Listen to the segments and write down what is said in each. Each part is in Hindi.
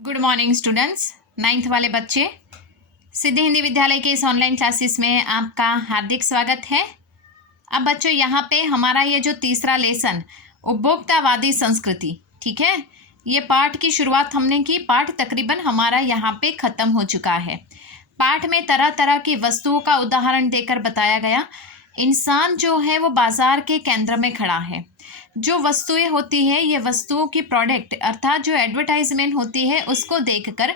Good morning students. नाइन्थ वाले बच्चे, सिद्धि हिंदी विद्यालय के इस ऑनलाइन क्लासेस में आपका हार्दिक स्वागत है। अब बच्चों यहाँ पे हमारा ये जो तीसरा लेसन उपभोक्तावादी संस्कृति, ठीक है, ये पाठ की शुरुआत हमने की। पाठ तकरीबन हमारा यहाँ पे ख़त्म हो चुका है। पाठ में तरह तरह की वस्तुओं का उदाहरण देकर बताया गया इंसान जो है वो बाजार के केंद्र में खड़ा है। जो वस्तुएं होती है ये वस्तुओं की प्रोडक्ट अर्थात जो एडवर्टाइजमेंट होती है उसको देखकर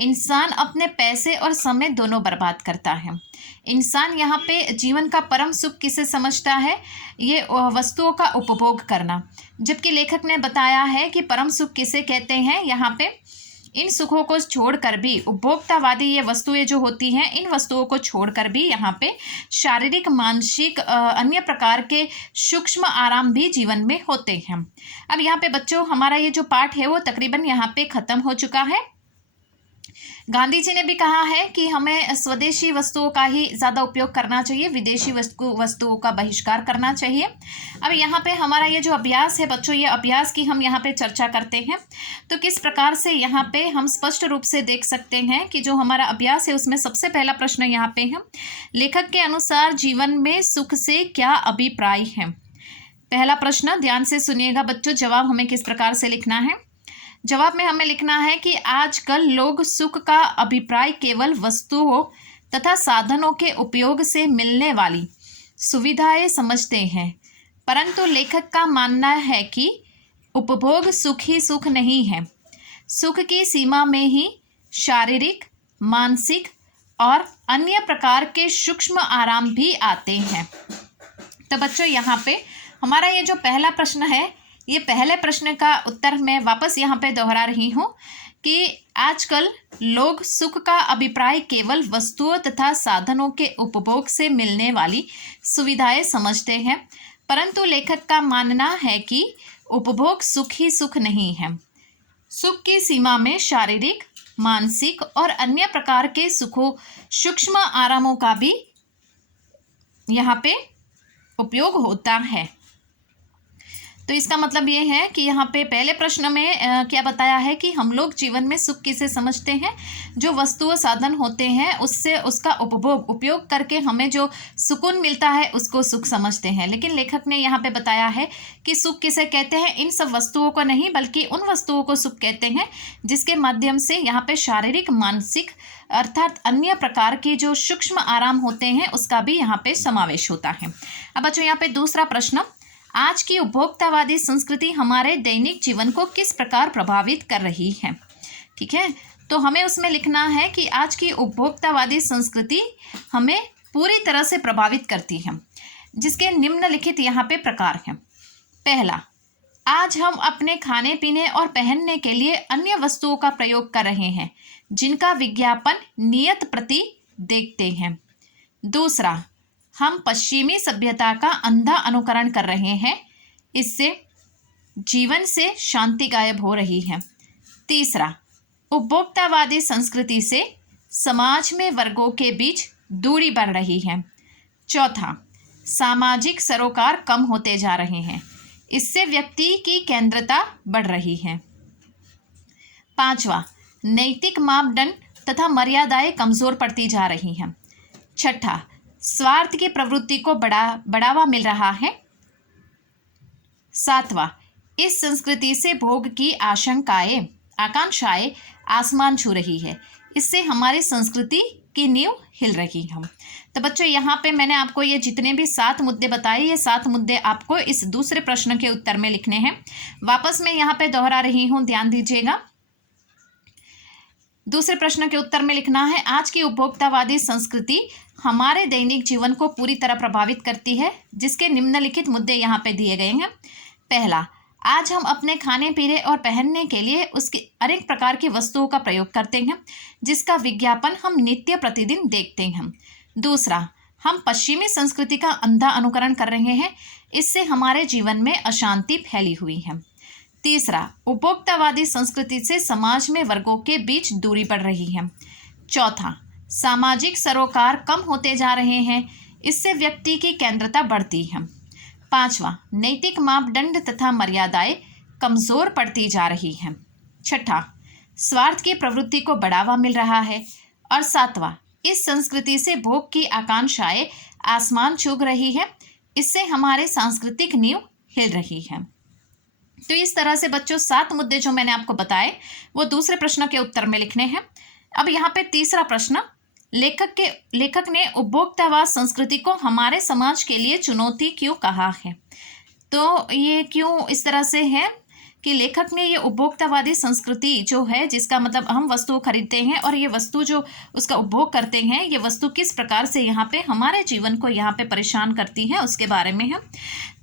इंसान अपने पैसे और समय दोनों बर्बाद करता है। इंसान यहाँ पे जीवन का परम सुख किसे समझता है? ये वस्तुओं का उपभोग करना। जबकि लेखक ने बताया है कि परम सुख किसे कहते हैं। यहाँ पे इन सुखों को छोड़कर भी उपभोक्तावादी ये वस्तुएं जो होती हैं, इन वस्तुओं को छोड़कर भी यहाँ पे शारीरिक, मानसिक, अन्य प्रकार के सूक्ष्म आराम भी जीवन में होते हैं। अब यहाँ पे बच्चों हमारा ये जो पाठ है वो तकरीबन यहाँ पे ख़त्म हो चुका है। गांधी जी ने भी कहा है कि हमें स्वदेशी वस्तुओं का ही ज़्यादा उपयोग करना चाहिए, विदेशी वस्तुओं का बहिष्कार करना चाहिए। अब यहाँ पे हमारा ये जो अभ्यास है बच्चों, ये अभ्यास की हम यहाँ पे चर्चा करते हैं। तो किस प्रकार से यहाँ पे हम स्पष्ट रूप से देख सकते हैं कि जो हमारा अभ्यास है उसमें सबसे पहला प्रश्न यहाँ पे है, लेखक के अनुसार जीवन में सुख से क्या अभिप्राय है। पहला प्रश्न ध्यान से सुनिएगा बच्चों। जवाब हमें किस प्रकार से लिखना है? जवाब में हमें लिखना है कि आजकल लोग सुख का अभिप्राय केवल वस्तुओं तथा साधनों के उपयोग से मिलने वाली सुविधाएं समझते हैं, परंतु लेखक का मानना है कि उपभोग सुख ही सुख नहीं है। सुख की सीमा में ही शारीरिक, मानसिक और अन्य प्रकार के सूक्ष्म आराम भी आते हैं। तो बच्चों यहाँ पे हमारा ये जो पहला प्रश्न है, ये पहले प्रश्न का उत्तर मैं वापस यहाँ पे दोहरा रही हूँ कि आजकल लोग सुख का अभिप्राय केवल वस्तुओं तथा साधनों के उपभोग से मिलने वाली सुविधाएं समझते हैं, परंतु लेखक का मानना है कि उपभोग सुख ही सुख नहीं है। सुख की सीमा में शारीरिक, मानसिक और अन्य प्रकार के सुखों, सूक्ष्म आरामों का भी यहाँ पे उपयोग होता है। तो इसका मतलब ये है कि यहाँ पे पहले प्रश्न में क्या बताया है कि हम लोग जीवन में सुख किसे समझते हैं? जो वस्तु साधन होते हैं उससे उसका उपयोग करके हमें जो सुकून मिलता है उसको सुख समझते हैं। लेकिन लेखक ने यहाँ पे बताया है कि सुख किसे कहते हैं? इन सब वस्तुओं को नहीं, बल्कि उन वस्तुओं को सुख कहते हैं जिसके माध्यम से यहाँ पे शारीरिक, मानसिक अर्थात अन्य प्रकार के जो सूक्ष्म आराम होते हैं उसका भी यहाँ पे समावेश होता है। अब बच्चों यहाँ पे दूसरा प्रश्न, आज की उपभोक्तावादी संस्कृति हमारे दैनिक जीवन को किस प्रकार प्रभावित कर रही है। ठीक है, तो हमें उसमें लिखना है कि आज की उपभोक्तावादी संस्कृति हमें पूरी तरह से प्रभावित करती है, जिसके निम्नलिखित यहाँ पे प्रकार हैं। पहला, आज हम अपने खाने पीने और पहनने के लिए अन्य वस्तुओं का प्रयोग कर रहे हैं जिनका विज्ञापन नियत प्रति देखते हैं। दूसरा, हम पश्चिमी सभ्यता का अंधा अनुकरण कर रहे हैं, इससे जीवन से शांति गायब हो रही है। तीसरा, उपभोक्तावादी संस्कृति से समाज में वर्गों के बीच दूरी बढ़ रही है। चौथा, सामाजिक सरोकार कम होते जा रहे हैं, इससे व्यक्ति की केंद्रता बढ़ रही है। पांचवा, नैतिक मापदंड तथा मर्यादाएं कमजोर पड़ती जा रही हैं। छठा, स्वार्थ की प्रवृत्ति को बढ़ावा मिल रहा है। सातवां, इस संस्कृति से भोग की आकांक्षाएं आसमान छू रही है, इससे हमारी संस्कृति की नींव हिल रही है। तो बच्चों यहाँ पे मैंने आपको ये जितने भी 7 मुद्दे बताए, ये 7 मुद्दे आपको इस दूसरे प्रश्न के उत्तर में लिखने हैं। वापस मैं यहाँ पे दोहरा रही हूँ, ध्यान दीजिएगा। दूसरे प्रश्न के उत्तर में लिखना है, आज की उपभोक्तावादी संस्कृति हमारे दैनिक जीवन को पूरी तरह प्रभावित करती है, जिसके निम्नलिखित मुद्दे यहाँ पे दिए गए हैं। पहला, आज हम अपने खाने पीने और पहनने के लिए उसके अनेक प्रकार की वस्तुओं का प्रयोग करते हैं जिसका विज्ञापन हम नित्य प्रतिदिन देखते हैं। दूसरा, हम पश्चिमी संस्कृति का अंधा अनुकरण कर रहे हैं, इससे हमारे जीवन में अशांति फैली हुई है। तीसरा, उपभोक्तावादी संस्कृति से समाज में वर्गों के बीच दूरी बढ़ रही है। चौथा, सामाजिक सरोकार कम होते जा रहे हैं, इससे व्यक्ति की केंद्रता बढ़ती है। पांचवा, नैतिक मापदंड तथा मर्यादाएं कमजोर पड़ती जा रही हैं। छठा, स्वार्थ की प्रवृत्ति को बढ़ावा मिल रहा है। और 7वां, इस संस्कृति से भोग की आकांक्षाएं आसमान छू रही है, इससे हमारे सांस्कृतिक नींव हिल रही है। तो इस तरह से बच्चों 7 मुद्दे जो मैंने आपको बताए वो दूसरे प्रश्न के उत्तर में लिखने हैं। अब यहाँ पे तीसरा प्रश्न, लेखक ने उपभोक्तावाद संस्कृति को हमारे समाज के लिए चुनौती क्यों कहा है। तो ये क्यों इस तरह से है कि लेखक ने ये उपभोक्तावादी संस्कृति जो है, जिसका मतलब हम वस्तु खरीदते हैं और ये वस्तु जो उसका उपभोग करते हैं, ये वस्तु किस प्रकार से यहाँ पे हमारे जीवन को यहाँ पे परेशान करती है, उसके बारे में है।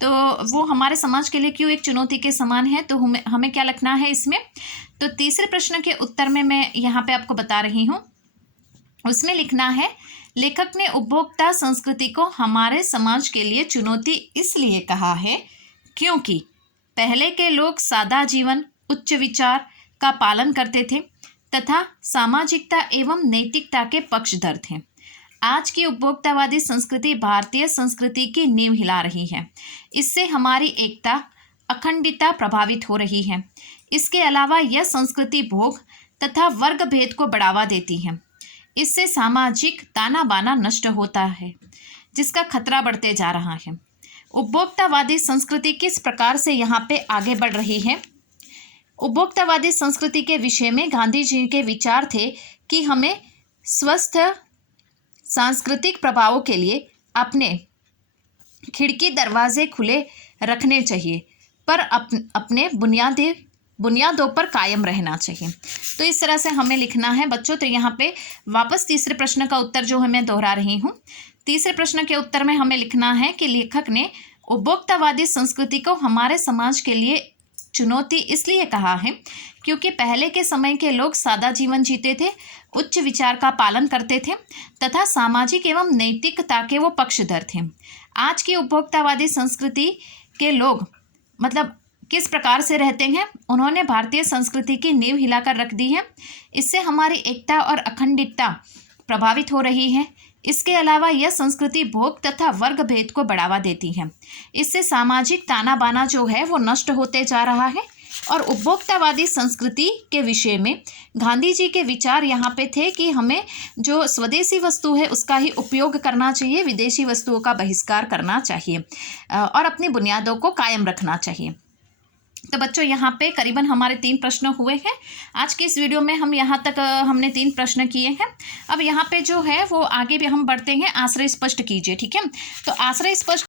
तो वो हमारे समाज के लिए क्यों एक चुनौती के समान है, तो हमें क्या लिखना है इसमें। तो तीसरे प्रश्न के उत्तर में मैं यहाँ पे आपको बता रही हूँ, उसमें लिखना है, लेखक ने उपभोक्ता संस्कृति को हमारे समाज के लिए चुनौती इसलिए कहा है क्योंकि पहले के लोग सादा जीवन, उच्च विचार का पालन करते थे तथा सामाजिकता एवं नैतिकता के पक्षधर थे। आज की उपभोक्तावादी संस्कृति भारतीय संस्कृति की नींव हिला रही है। इससे हमारी एकता, अखंडता प्रभावित हो रही है। इसके अलावा यह संस्कृति भोग तथा वर्ग भेद को बढ़ावा देती है। इससे सामाजिक ताना बाना नष्ट होता है, जिसका खतरा बढ़ते जा रहा है। उपभोक्तावादी संस्कृति किस प्रकार से यहाँ पे आगे बढ़ रही है। उपभोक्तावादी संस्कृति के विषय में गांधी जी के विचार थे कि हमें स्वस्थ सांस्कृतिक प्रभावों के लिए अपने खिड़की दरवाजे खुले रखने चाहिए, पर अपने बुनियादों पर कायम रहना चाहिए। तो इस तरह से हमें लिखना है बच्चों। तो यहाँ पे वापस तीसरे प्रश्न का उत्तर जो है मैं दोहरा रही हूँ। तीसरे प्रश्न के उत्तर में हमें लिखना है कि लेखक ने उपभोक्तावादी संस्कृति को हमारे समाज के लिए चुनौती इसलिए कहा है क्योंकि पहले के समय के लोग सादा जीवन जीते थे, उच्च विचार का पालन करते थे तथा सामाजिक एवं नैतिकता के वो पक्षधर थे। आज की उपभोक्तावादी संस्कृति के लोग मतलब किस प्रकार से रहते हैं, उन्होंने भारतीय संस्कृति की नींव हिलाकर रख दी है। इससे हमारी एकता और अखंडता प्रभावित हो रही है। इसके अलावा यह संस्कृति भोग तथा वर्ग भेद को बढ़ावा देती है। इससे सामाजिक ताना बाना जो है वो नष्ट होते जा रहा है। और उपभोक्तावादी संस्कृति के विषय में गांधी जी के विचार यहाँ पे थे कि हमें जो स्वदेशी वस्तु है उसका ही उपयोग करना चाहिए, विदेशी वस्तुओं का बहिष्कार करना चाहिए और अपनी बुनियादों को कायम रखना चाहिए। तो बच्चों यहाँ पे करीबन हमारे 3 प्रश्न हुए हैं। आज की इस वीडियो में हम यहाँ तक हमने 3 प्रश्न किए हैं। अब यहाँ पे जो है वो आगे भी हम बढ़ते हैं। आश्रय स्पष्ट कीजिए, ठीक है। तो आश्रय स्पष्ट